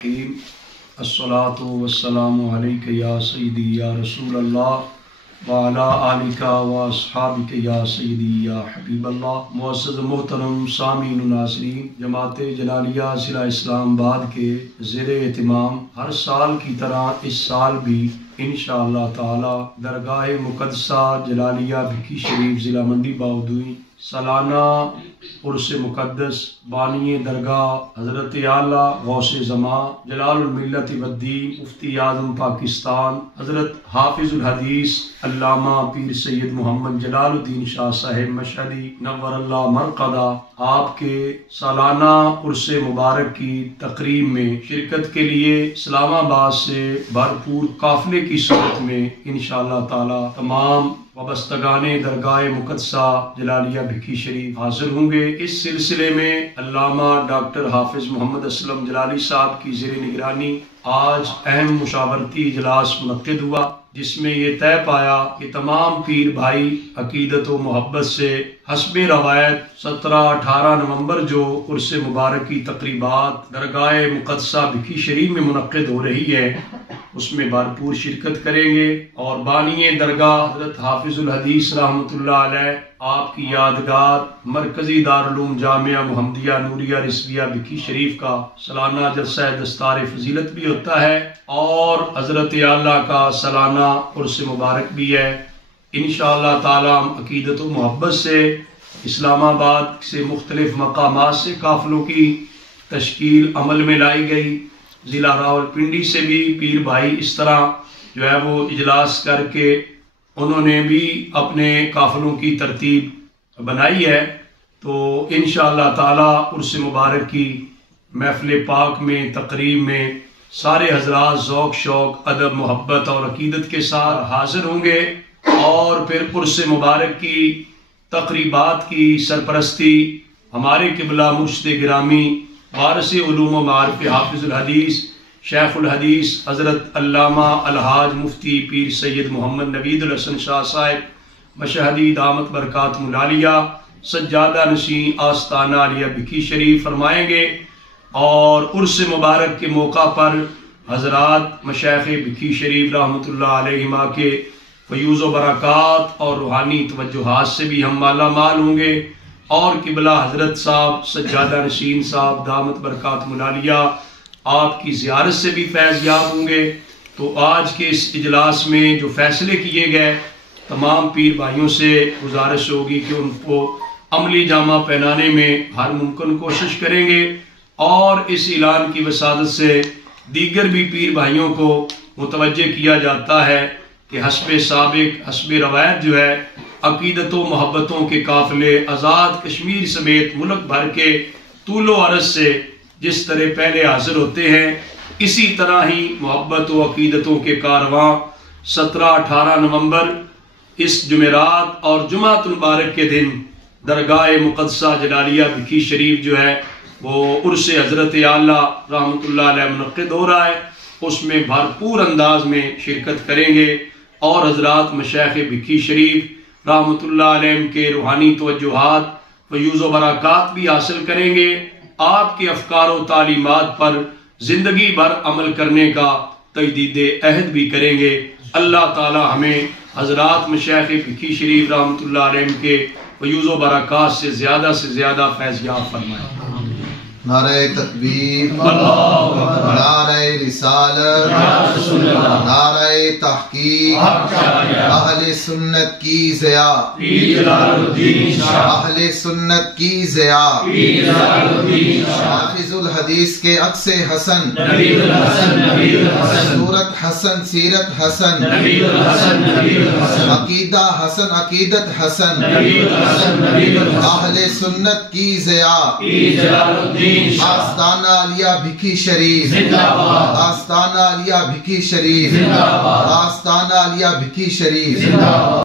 अस्सलातु वस्सलामु अलैका या सय्यदी या रसूल अल्लाह व अला आलिका व अस्हाबिका या सय्यदी या हबीब अल्लाह। मुअज़्ज़ज़ मोहतरम सामीन नाज़रीन, जमात जलालिया ज़िला इस्लामाबाद के ज़ेरे एहतिमाम हर साल की तरह इस साल भी इंशाअल्लाह ताला दरगाह मुक़द्दसा जलालिया भिकी शरीफ ज़िला मंडी बाउदुई सालाना उर्स मुक़द्दस बानी दरगाह हज़रत आला गौसे ज़मा जलालुल मिल्लत वद्दीन मुफ्ती आज़म पाकिस्तान हज़रत हाफिज़ुल हदीस अल्लामा पीर सैयद मोहम्मद जलालुद्दीन शाह साहिब मशहदी नव्वरल्लाह मरक़दा आपके सालाना उर्स मुबारक की तकरीब में शिरकत के लिए इस्लामाबाद से भरपूर काफ़िले की सूरत में इंशाअल्लाह ताला तमाम वबस्तगाने दरगाह मुक़द्दसा जलालिया भिकी शरीफ हाजिर होंगे। इस सिलसिले में अल्लामा डॉक्टर हाफिज मोहम्मद असलम जलाली साहब की ज़ेरे निगरानी आज अहम मुशावरती इजलास मुनक्किद हुआ, जिसमें ये तय पाया कि तमाम पीर भाई अकीदत व मोहब्बत से हस्बे रवायत 17-18 नवंबर जो उर्स मुबारक की तकरीबात दरगाह मुक़द्दसा भिकी शरीफ में मुनक्किद हो रही है उसमें भरपूर शिरकत करेंगे और बानी दरगाह हज़रत हाफिज़ुल हदीस रहमतुल्लाह अलैह आपकी यादगार मरकजी दारुल जामिया मुहम्मदिया नूरिया रिज़विया भिकी शरीफ का सालाना जलसा दस्तार फजीलत भी होता है और हज़रत आला का सालाना उर्स मुबारक भी है। इंशाअल्लाह ताला अकीदत व मोहब्बत से इस्लामाबाद से मुख्तलिफ मकामात से काफ़िलों की तश्कील अमल में लाई गई। ज़िला रावलपिंडी से भी पीर भाई इस तरह जो है वो इजलास करके उन्होंने भी अपने काफ़िलों की तरतीब बनाई है। तो इंशाअल्लाह ताला उर्स मुबारक की महफ़िल पाक में तकरीब में सारे हज़रात ज़ौक़ शौक़ अदब मोहब्बत और अकीदत के साथ हाज़िर होंगे और फिर उर्स मुबारक की तकरीबात की सरपरस्ती हमारे क़िबला मुर्शिद गिरामी वारिस उलूम व मारिफ़ हाफिज़ुल हदीस शेखुल हदीस हज़रत अल्लामा अलहाज मुफ्ती पीर सैयद मोहम्मद नवीदुल हसन शाह साहिब मशहदी दामत बरकातुहुल आलिया सज्जादा नशीं आस्ताना आलिया भिकी शरीफ फरमाएंगे और उर्स मुबारक के मौका पर हज़रात मशाइख़ भिकी शरीफ रहमतुल्लाह अलैहिमा के फ़यूज़ व बरक़ात और रूहानी तवज्जुहात से भी हम माला माल होंगे और क़िबला हज़रत साहब सज्जादा नशीन साहब दामत बरकातुहुल आलिया आपकी ज़ियारत से भी फैज़ याब होंगे। तो आज के इस इजलास में जो फ़ैसले किए गए तमाम पीर भाइयों से गुजारिश होगी कि उनको अमली जामा पहनाने में हर मुमकिन कोशिश करेंगे और इस ऐलान की वसादत से दीगर भी पीर भाइयों को मुतवज्जे किया जाता है कि हस्बे साबिक हस्बे रवायत जो है अकीदतों मोहब्बतों के काफ़िले आज़ाद कश्मीर समेत मुल्क भर के तूलो अर्ज़ से जिस तरह पहले हाजिर होते हैं इसी तरह ही मोहब्बत व अकीदतों के कारवां 17-18 नवंबर इस जुमेरात और जुमातुल मुबारक के दिन दरगाह मुक़द्दसा जलालिया भिकी शरीफ जो है वो उर्स हज़रत आला रहमतुल्लाह अलैह मुनक्किद हो रहा है, उसमें भरपूर अंदाज में शिरकत करेंगे और हज़रात मशाइख़ भिकी शरीफ रहमतुल्लाह अलैहिम के रूहानी तवज्जुहात फ़यूज़ व बरक़ात भी हासिल करेंगे। आपके अफ़कार व तालीमात पर ज़िंदगी भर अमल करने का तजदीद अहद भी करेंगे। अल्लाह ताला हमें हज़रात मशाइख़ भिकी शरीफ रहमतुल्लाह अलैहिम के फ़यूज़ व बरक़ात से ज़्यादा फैज़ याब फरमाए। नारे तकबीर, नारे रिसालत, नारे तहकीक, अहले सुन्नत की ज़िया, अहले सुन्नत की ज़िया, हाफिज़ुल हदीस के अक्स हसन, सूरत हसन, सीरत हसन, अकीदा हसन, अकीदत हसन, अहले सुन्नत की ज़िया, आस्ताना आलिया भिकी शरीफ जिंदाबाद, आस्ताना आलिया भिकी शरीफ जिंदाबाद, आस्ताना आलिया भिकी शरीफ जिंदाबाद।